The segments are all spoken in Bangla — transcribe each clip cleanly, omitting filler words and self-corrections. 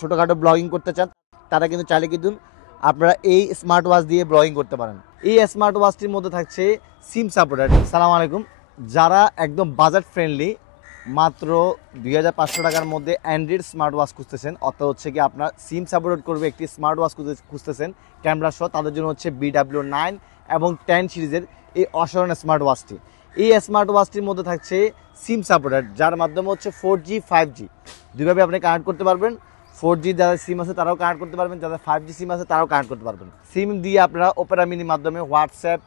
ছোটোখাটো ব্লগিং করতে চান তারা কিন্তু চাইলে কিন্তু আপনারা এই স্মার্ট ওয়াচ দিয়ে ব্লগিং করতে পারেন। এই স্মার্ট ওয়াচটির মধ্যে থাকছে সিম সাপোর্টার। সালাম আলাইকুম। যারা একদম বাজেট ফ্রেন্ডলি মাত্র 2500 টাকার মধ্যে অ্যান্ড্রয়েড স্মার্ট ওয়াচ খুঁজতেছেন, অর্থাৎ হচ্ছে কি আপনার সিম সাপোর্ট করবে একটি স্মার্ট ওয়াচ খুঁজতেছেন ক্যামেরা সহ, তাদের জন্য হচ্ছে BW9 এবং 10 সিরিজের এই অসাধারণ স্মার্ট ওয়াচটি। এই স্মার্ট ওয়াচটির মধ্যে থাকছে সিম সাপোর্টার, যার মাধ্যমে হচ্ছে 4G 5G দুইভাবে আপনি কানেক্ট করতে পারবেন। 4G যাদের সিম আছে তারাও কানেক্ট করতে পারবেন, যাদের 5G সিম আছে তারাও কানেক্ট করতে পারবেন। সিম দিয়ে আপনারা ওপেরা মিনির মাধ্যমে হোয়াটসঅ্যাপ,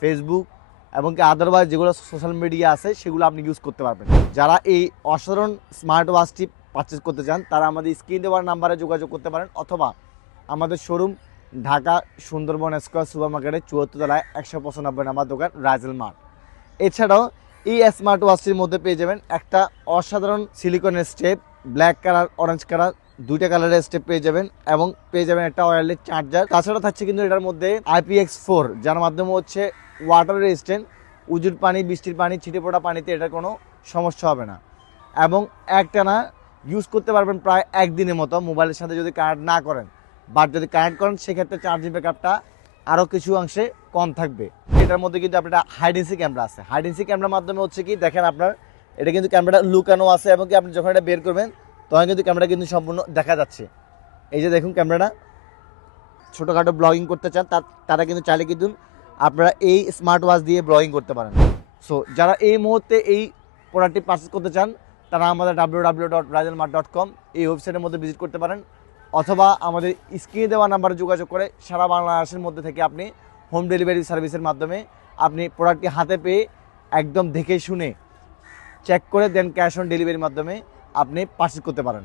ফেসবুক এবং কি আদারওয়াইজ যেগুলো সোশ্যাল মিডিয়া আছে সেগুলো আপনি ইউজ করতে পারবেন। যারা এই অসাধারণ স্মার্ট ওয়াচটি পারচেজ করতে চান তারা আমাদের স্ক্রিন দেওয়ার নাম্বারে যোগাযোগ করতে পারেন, অথবা আমাদের showroom Dhaka Sundarban square super মার্কেটের 74 তলায় 195 নাম্বার দোকান রাইজেল মার্ট। এছাড়াও এই স্মার্ট ওয়াচটির মধ্যে পেয়ে যাবেন একটা অসাধারণ সিলিকনের step, black colour, orange colour, দুইটা কালারের স্টেপ পেয়ে যাবেন এবং পেয়ে যাবেন একটা ওয়্যারলেস চার্জার। তাছাড়া থাকছে কিন্তু এটার মধ্যে IPX4, যার মাধ্যমে হচ্ছে ওয়াটার রেজিস্ট্যান্ট, উজুর পানি, বৃষ্টির পানি, ছিটে পড়া পানিতে এটার কোনো সমস্যা হবে না এবং একটানা ইউজ করতে পারবেন প্রায় একদিনের মতো মোবাইলের সাথে যদি কানেক্ট না করেন। বাট যদি কানেক্ট করেন সেক্ষেত্রে চার্জিং ব্যাকআপটা আরও কিছু অংশে কম থাকবে। এটার মধ্যে কিন্তু আপনার হাইডেন্সি ক্যামেরা আছে। হাইডেন্সি ক্যামেরার মাধ্যমে হচ্ছে কি দেখেন আপনার এটা কিন্তু ক্যামেরাটা লুকানো আছে এবং কি আপনি যখন এটা বের করবেন তখন কিন্তু ক্যামেরা কিন্তু সম্পূর্ণ দেখা যাচ্ছে। এই যে দেখুন ক্যামেরাটা, ছোটোখাটো ব্লগিং করতে চান তারা কিন্তু চাইলে কিন্তু আপনারা এই স্মার্ট ওয়াচ দিয়ে ব্লগিং করতে পারেন। সো যারা এই মুহূর্তে এই প্রোডাক্টটি পারচেস করতে চান তারা আমাদের www.rajelmart.com এই ওয়েবসাইটের মধ্যে ভিজিট করতে পারেন, অথবা আমাদের স্ক্রিনে দেওয়া নাম্বারে যোগাযোগ করে সারা বাংলাদেশের মধ্যে থেকে আপনি হোম ডেলিভারি সার্ভিসের মাধ্যমে আপনি প্রোডাক্টটি হাতে পেয়ে একদম দেখে শুনে চেক করে দেন ক্যাশ অন ডেলিভারির মাধ্যমে আপনি পারচেস করতে পারেন।